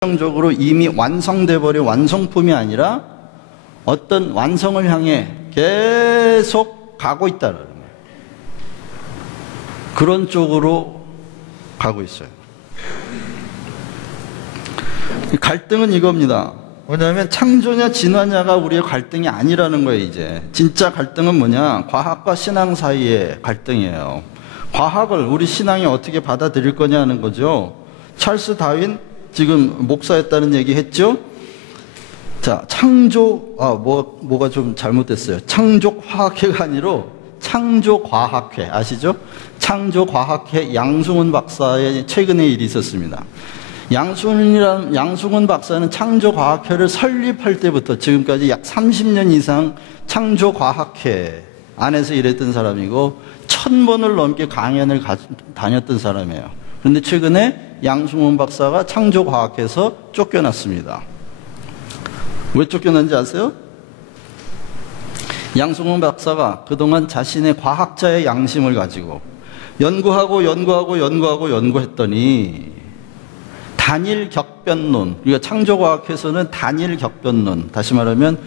적으로 이미 완성돼 버린 완성품이 아니라 어떤 완성을 향해 계속 가고 있다는 거예요. 그런 쪽으로 가고 있어요. 갈등은 이겁니다. 뭐냐면 창조냐 진화냐가 우리의 갈등이 아니라는 거예요. 이제 진짜 갈등은 뭐냐? 과학과 신앙 사이의 갈등이에요. 과학을 우리 신앙이 어떻게 받아들일 거냐 하는 거죠. 찰스 다윈 지금 목사였다는 얘기 했죠? 자, 뭐가 좀 잘못됐어요. 창조과학회가 아니라 창조과학회 아시죠? 창조과학회 양승훈 박사의 최근에 일이 있었습니다. 양승훈 박사는 창조과학회를 설립할 때부터 지금까지 약 30년 이상 창조과학회 안에서 일했던 사람이고 1000번을 넘게 강연을 다녔던 사람이에요. 그런데 최근에 양승훈 박사가 창조과학회에서 쫓겨났습니다. 왜 쫓겨난지 아세요? 양승훈 박사가 그동안 자신의 과학자의 양심을 가지고 연구했더니 단일 격변론, 그러니까 창조과학에서는 단일 격변론, 다시 말하면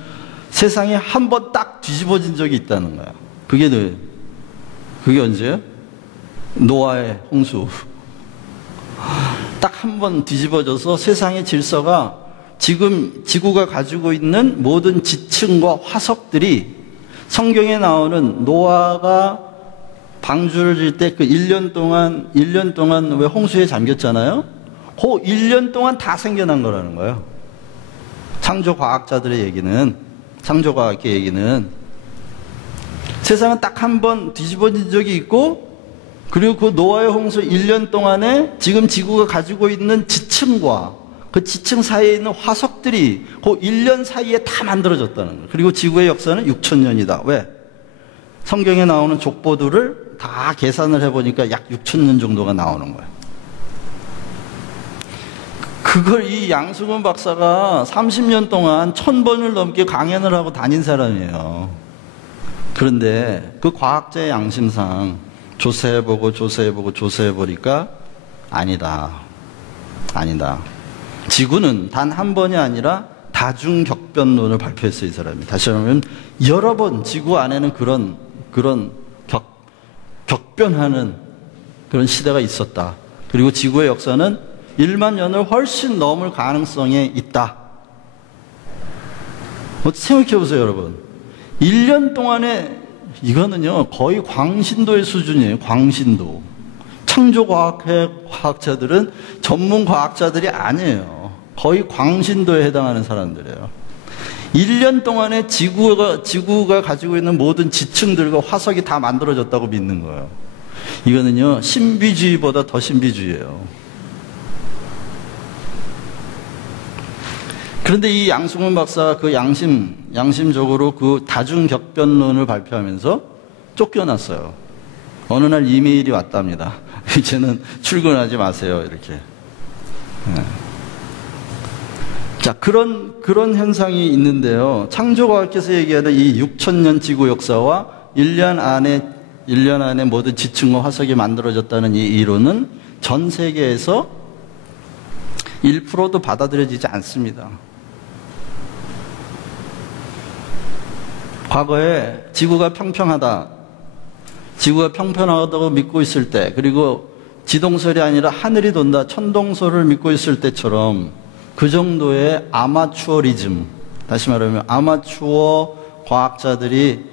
세상에 한 번 딱 뒤집어진 적이 있다는 거야. 그게 언제예요? 노아의 홍수. 딱 한 번 뒤집어져서 세상의 질서가 지금 지구가 가지고 있는 모든 지층과 화석들이 성경에 나오는 노아가 방주를 질 때 그 1년 동안 왜 홍수에 잠겼잖아요? 그 1년 동안 다 생겨난 거라는 거예요. 창조과학자들의 얘기는, 창조과학의 얘기는 세상은 딱 한 번 뒤집어진 적이 있고, 그리고 그 노아의 홍수 1년 동안에 지금 지구가 가지고 있는 지층과 그 지층 사이에 있는 화석들이 그 1년 사이에 다 만들어졌다는 거예요. 그리고 지구의 역사는 6000년이다. 왜? 성경에 나오는 족보들을 다 계산을 해보니까 약 6000년 정도가 나오는 거예요. 그걸 이 양승훈 박사가 30년 동안 1000번을 넘게 강연을 하고 다닌 사람이에요. 그런데 그 과학자의 양심상 조사해보니까 아니다. 지구는 단 한 번이 아니라 다중격변론을 발표했어요, 이 사람이. 다시 말하면 여러 번 지구 안에는 그런 격변하는 그런 시대가 있었다. 그리고 지구의 역사는 1만 년을 훨씬 넘을 가능성이 있다. 생각해보세요, 여러분. 1년 동안에 이거는요 거의 광신도의 수준이에요. 광신도. 창조과학자들은 전문 과학자들이 아니에요. 거의 광신도에 해당하는 사람들이에요. 1년 동안에 지구가 가지고 있는 모든 지층들과 화석이 다 만들어졌다고 믿는 거예요. 이거는요 신비주의보다 더 신비주의예요. 그런데 이 양승훈 박사가 그 양심적으로 그 다중격변론을 발표하면서 쫓겨났어요. 어느 날 이메일이 왔답니다. 이제는 출근하지 마세요. 이렇게. 네. 자, 그런 현상이 있는데요. 창조과학에서 얘기하는 이 6000년 지구 역사와 1년 안에 모든 지층과 화석이 만들어졌다는 이 이론은 전 세계에서 1%도 받아들여지지 않습니다. 과거에 지구가 평평하다고 믿고 있을 때, 그리고 지동설이 아니라 하늘이 돈다, 천동설을 믿고 있을 때처럼 그 정도의 아마추어리즘, 다시 말하면 아마추어 과학자들이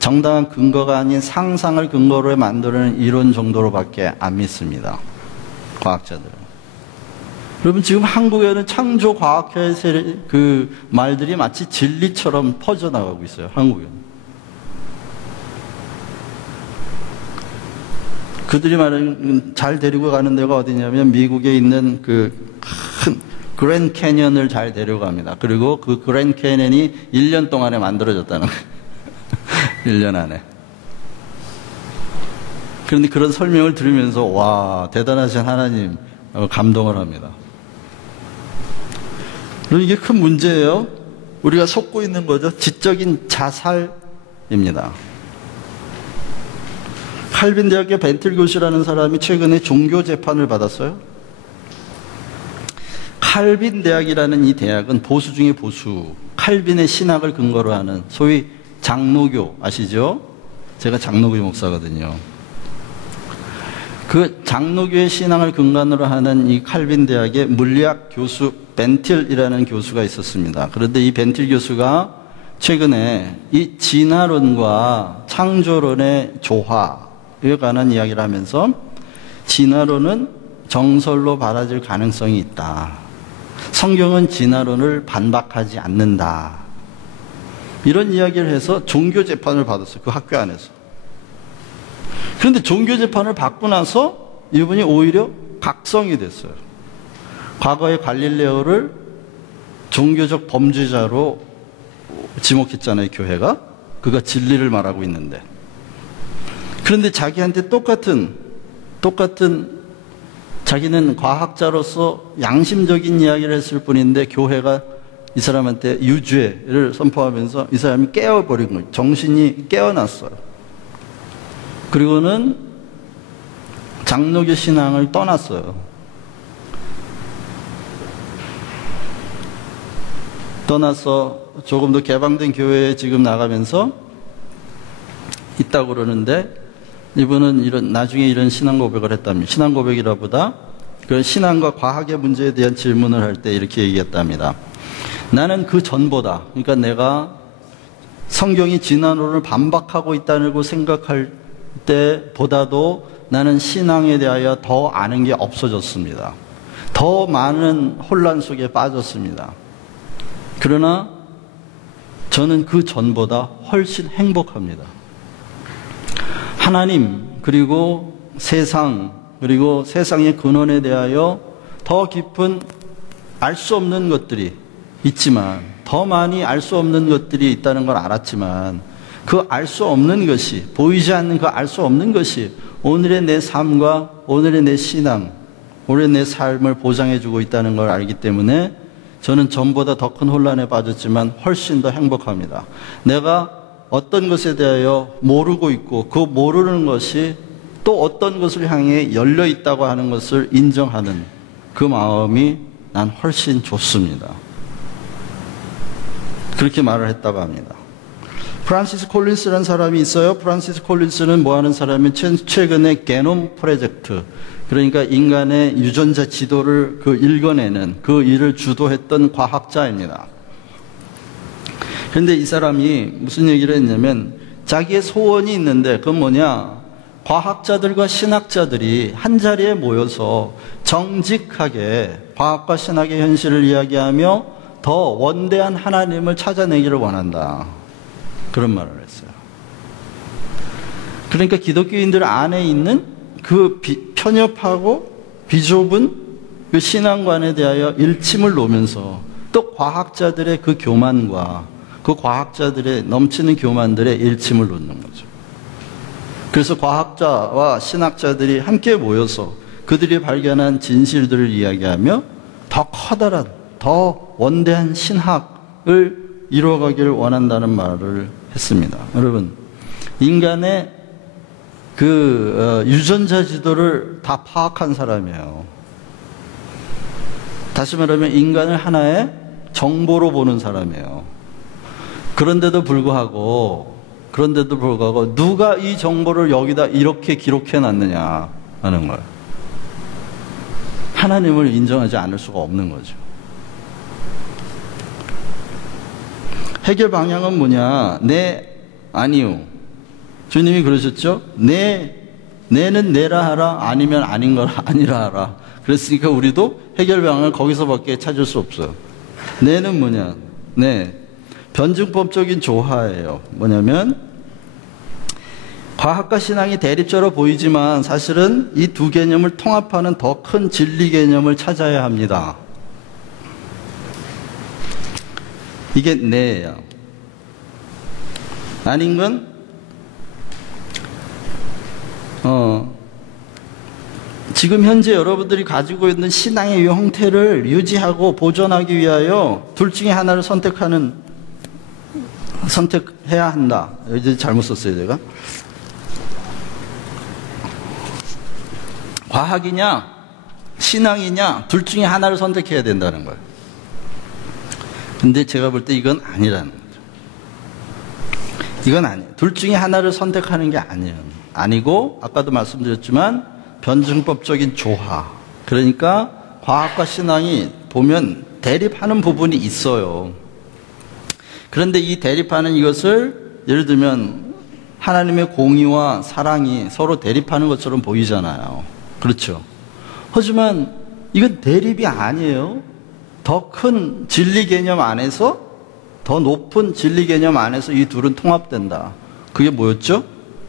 정당한 근거가 아닌 상상을 근거로 만드는 이론 정도로밖에 안 믿습니다. 과학자들은. 여러분, 지금 한국에는 창조과학회의 그 말들이 마치 진리처럼 퍼져나가고 있어요. 한국에는. 그들이 말하는 잘 데리고 가는 데가 어디냐면 미국에 있는 그 큰 그랜드 캐년을 잘 데려갑니다. 그리고 그 그랜드 캐년이 1년 동안에 만들어졌다는 거예요. 1년 안에. 그런데 그런 설명을 들으면서 와, 대단하신 하나님 감동을 합니다. 그럼 이게 큰 문제예요. 우리가 속고 있는 거죠. 지적인 자살입니다. 칼빈 대학교 벤틀 교수라는 사람이 최근에 종교 재판을 받았어요. 칼빈 대학이라는 이 대학은 보수 중에 보수, 칼빈의 신학을 근거로 하는 소위 장로교 아시죠? 제가 장로교 목사거든요. 그 장로교의 신앙을 근간으로 하는 이 칼빈 대학의 물리학 교수 벤틸이라는 교수가 있었습니다. 그런데 이 벤틸 교수가 최근에 이 진화론과 창조론의 조화에 관한 이야기를 하면서 진화론은 정설로 받아질 가능성이 있다. 성경은 진화론을 반박하지 않는다. 이런 이야기를 해서 종교 재판을 받았어요. 그 학교 안에서. 그런데 종교 재판을 받고 나서 이분이 오히려 각성이 됐어요. 과거의 갈릴레오를 종교적 범죄자로 지목했잖아요, 교회가. 그가 진리를 말하고 있는데. 그런데 자기한테 똑같은 자기는 과학자로서 양심적인 이야기를 했을 뿐인데 교회가 이 사람한테 유죄를 선포하면서 이 사람이 깨어버린 거예요. 정신이 깨어났어요. 그리고는 장로교 신앙을 떠났어요. 떠나서 조금 더 개방된 교회에 지금 나가면서 있다고 그러는데 이분은 나중에 이런 신앙 고백을 했답니다. 신앙 고백이라보다 그 신앙과 과학의 문제에 대한 질문을 할 때 이렇게 얘기했답니다. 나는 그 전보다, 그러니까 내가 성경이 진화론을 반박하고 있다는 걸 생각할 때보다도 나는 신앙에 대하여 더 아는 게 없어졌습니다. 더 많은 혼란 속에 빠졌습니다. 그러나 저는 그 전보다 훨씬 행복합니다. 하나님, 그리고 세상, 그리고 세상의 근원에 대하여 더 깊은 알 수 없는 것들이 있지만, 더 많이 알 수 없는 것들이 있다는 걸 알았지만, 그 알 수 없는 것이, 보이지 않는 그 알 수 없는 것이 오늘의 내 삶과 오늘의 내 신앙, 오늘의 내 삶을 보장해주고 있다는 걸 알기 때문에 저는 전보다 더 큰 혼란에 빠졌지만 훨씬 더 행복합니다. 내가 어떤 것에 대하여 모르고 있고 그 모르는 것이 또 어떤 것을 향해 열려 있다고 하는 것을 인정하는 그 마음이 난 훨씬 좋습니다. 그렇게 말을 했다고 합니다. 프란시스 콜린스라는 사람이 있어요. 프란시스 콜린스는 뭐 하는 사람이 최근에 게놈 프로젝트, 그러니까 인간의 유전자 지도를 읽어내는 그 일을 주도했던 과학자입니다. 그런데 이 사람이 무슨 얘기를 했냐면 자기의 소원이 있는데 그건 뭐냐? 과학자들과 신학자들이 한자리에 모여서 정직하게 과학과 신학의 현실을 이야기하며 더 원대한 하나님을 찾아내기를 원한다. 그런 말을 했어요. 그러니까 기독교인들 안에 있는 그 편협하고 비좁은 그 신앙관에 대하여 일침을 놓으면서 또 과학자들의 그 교만과 그 과학자들의 넘치는 교만들의 일침을 놓는 거죠. 그래서 과학자와 신학자들이 함께 모여서 그들이 발견한 진실들을 이야기하며 더 커다란, 더 원대한 신학을 이루어가기를 원한다는 말을 했습니다. 여러분, 인간의 유전자 지도를 다 파악한 사람이에요. 다시 말하면 인간을 하나의 정보로 보는 사람이에요. 그런데도 불구하고 누가 이 정보를 여기다 이렇게 기록해 놨느냐 하는 거예요. 하나님을 인정하지 않을 수가 없는 거죠. 해결 방향은 뭐냐? 네, 아니요. 주님이 그러셨죠? 네는 네라 하라, 아니면 아닌 걸 아니라 하라. 그랬으니까 우리도 해결 방향을 거기서밖에 찾을 수 없어요. 네는 뭐냐? 네. 변증법적인 조화예요. 뭐냐면 과학과 신앙이 대립적으로 보이지만 사실은 이 두 개념을 통합하는 더 큰 진리 개념을 찾아야 합니다. 이게 네예요. 아닌 건 지금 현재 여러분들이 가지고 있는 신앙의 이 형태를 유지하고 보존하기 위하여 둘 중에 하나를 선택해야 한다. 이제 잘못 썼어요, 제가. 과학이냐, 신앙이냐, 둘 중에 하나를 선택해야 된다는 거예요. 근데 제가 볼 때 이건 아니라는 거죠. 이건 아니에요. 둘 중에 하나를 선택하는 게 아니에요. 아니고, 아까도 말씀드렸지만, 변증법적인 조화. 그러니까, 과학과 신앙이 보면 대립하는 부분이 있어요. 그런데 이 대립하는 이것을, 예를 들면, 하나님의 공의와 사랑이 서로 대립하는 것처럼 보이잖아요. 그렇죠? 하지만, 이건 대립이 아니에요. 더 큰 진리 개념 안에서, 더 높은 진리 개념 안에서 이 둘은 통합된다. 그게 뭐였죠?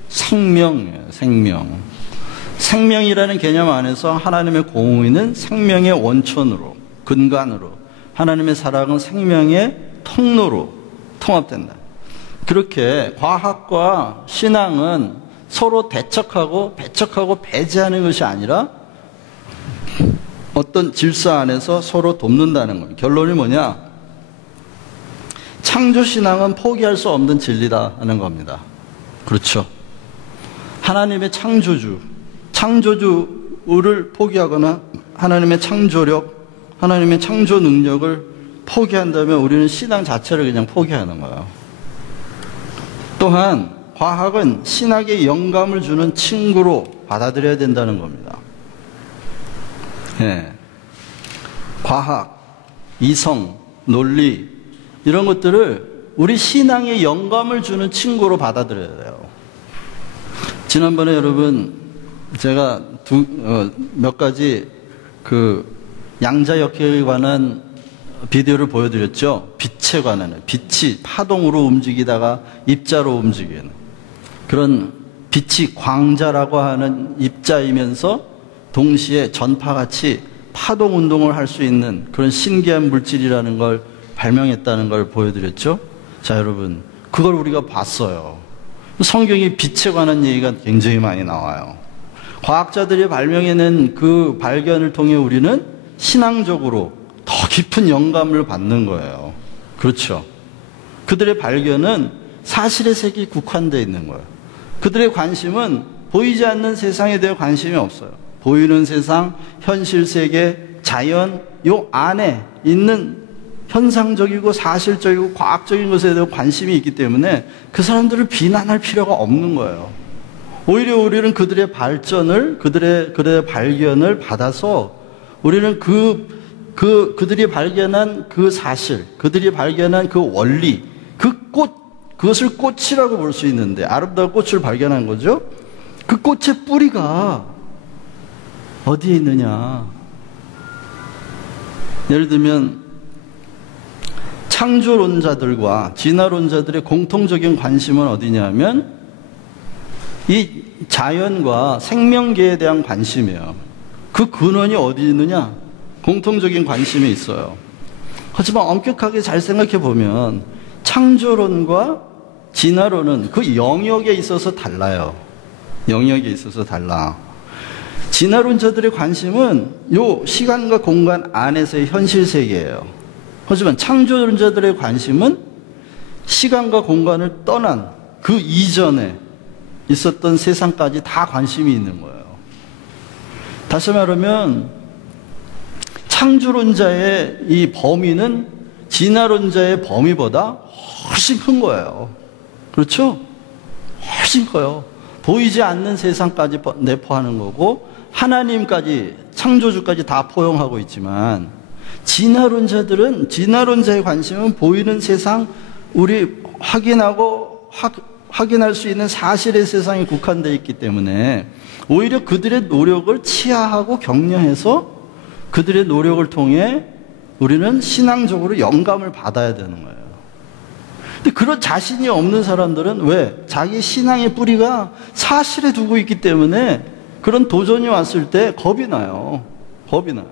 생명이에요, 생명. 생명이라는 개념 안에서 하나님의 공의는 생명의 원천으로, 근간으로, 하나님의 사랑은 생명의 통로로 통합된다. 그렇게 과학과 신앙은 서로 대척하고 배척하고 배제하는 것이 아니라 어떤 질서 안에서 서로 돕는다는 거예요. 결론이 뭐냐? 창조신앙은 포기할 수 없는 진리다 하는 겁니다. 그렇죠. 하나님의 창조주를 포기하거나 하나님의 창조력, 하나님의 창조 능력을 포기한다면 우리는 신앙 자체를 그냥 포기하는 거예요. 또한 과학은 신학에 영감을 주는 친구로 받아들여야 된다는 겁니다. 예. 과학, 이성, 논리 이런 것들을 우리 신앙에 영감을 주는 친구로 받아들여야 돼요. 지난번에 여러분 제가 몇 가지 양자역학에 관한 비디오를 보여드렸죠. 빛에 관한, 빛이 파동으로 움직이다가 입자로 움직이는 그런 빛이 광자라고 하는 입자이면서 동시에 전파같이 파동 운동을 할 수 있는 그런 신기한 물질이라는 걸 발명했다는 걸 보여드렸죠. 자, 여러분 그걸 우리가 봤어요. 성경에 빛에 관한 얘기가 굉장히 많이 나와요. 과학자들이 발명해낸 그 발견을 통해 우리는 신앙적으로 더 깊은 영감을 받는 거예요. 그렇죠. 그들의 발견은 사실의 세계에 국한되어 있는 거예요. 그들의 관심은 보이지 않는 세상에 대해 관심이 없어요. 보이는 세상, 현실 세계, 자연 요 안에 있는 현상적이고 사실적이고 과학적인 것에 대해 관심이 있기 때문에 그 사람들을 비난할 필요가 없는 거예요. 오히려 우리는 그들의 발전을, 그들의 발견을 받아서 우리는 그들이 발견한 그 사실, 그들이 발견한 그 원리, 그것을 꽃이라고 볼 수 있는데, 아름다운 꽃을 발견한 거죠? 그 꽃의 뿌리가 어디에 있느냐? 예를 들면, 창조론자들과 진화론자들의 공통적인 관심은 어디냐면, 이 자연과 생명계에 대한 관심이에요. 그 근원이 어디 있느냐? 공통적인 관심이 있어요. 하지만 엄격하게 잘 생각해 보면 창조론과 진화론은 그 영역에 있어서 달라요. 영역에 있어서 달라. 진화론자들의 관심은 요 시간과 공간 안에서의 현실 세계예요. 하지만 창조론자들의 관심은 시간과 공간을 떠난 그 이전에 있었던 세상까지 다 관심이 있는 거예요. 다시 말하면 창조론자의 이 범위는 진화론자의 범위보다 훨씬 큰 거예요. 그렇죠? 훨씬 커요. 보이지 않는 세상까지 내포하는 거고 하나님까지, 창조주까지 다 포용하고 있지만 진화론자들은, 진화론자의 관심은 보이는 세상, 우리 확인할 수 있는 사실의 세상에 국한되어 있기 때문에 오히려 그들의 노력을 치하하고 격려해서 그들의 노력을 통해 우리는 신앙적으로 영감을 받아야 되는 거예요. 근데 그런 자신이 없는 사람들은 왜? 자기 신앙의 뿌리가 사실에 두고 있기 때문에 그런 도전이 왔을 때 겁이 나요. 겁이 나요.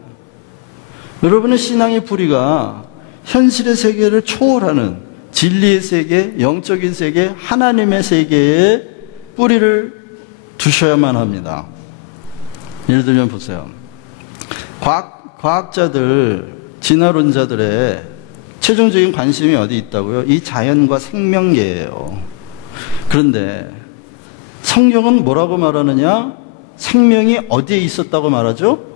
여러분의 신앙의 뿌리가 현실의 세계를 초월하는 진리의 세계, 영적인 세계, 하나님의 세계에 뿌리를 두셔야만 합니다. 예를 들면 보세요. 과학자들, 진화론자들의 최종적인 관심이 어디 있다고요? 이 자연과 생명계예요. 그런데 성경은 뭐라고 말하느냐? 생명이 어디에 있었다고 말하죠?